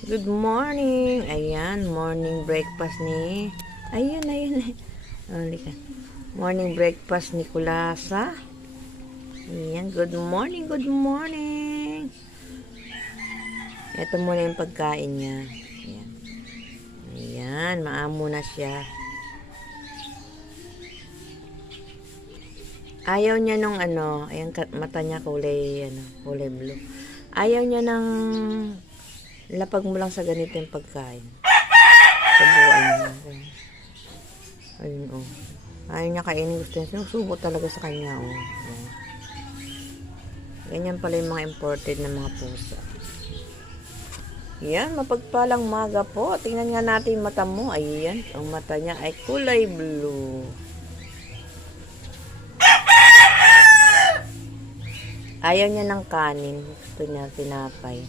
Good morning. Ayan, morning breakfast ni... Ayun. Halika. Morning breakfast ni Kulasa. Ayan, good morning, good morning. Ito muna yung pagkain niya. Ayan. Ayan, maamo na siya. Ayaw niya nung ayan, mata niya kulay blue. Ayaw niya ng lapag mo lang sa ganito yung pagkain. Subuan niya. Ayun, oh. Ayaw niya kainin, gusto niya. Sinusubo talaga sa kanya, oh. Ayan. Ganyan pala yung mga imported na mga pusa. Yan, mapagpalang maga po. Tingnan nga natin yung mata mo. Ayan, ang mata niya ay kulay blue. Ayaw niya ng kanin. Gusto niya tinapay.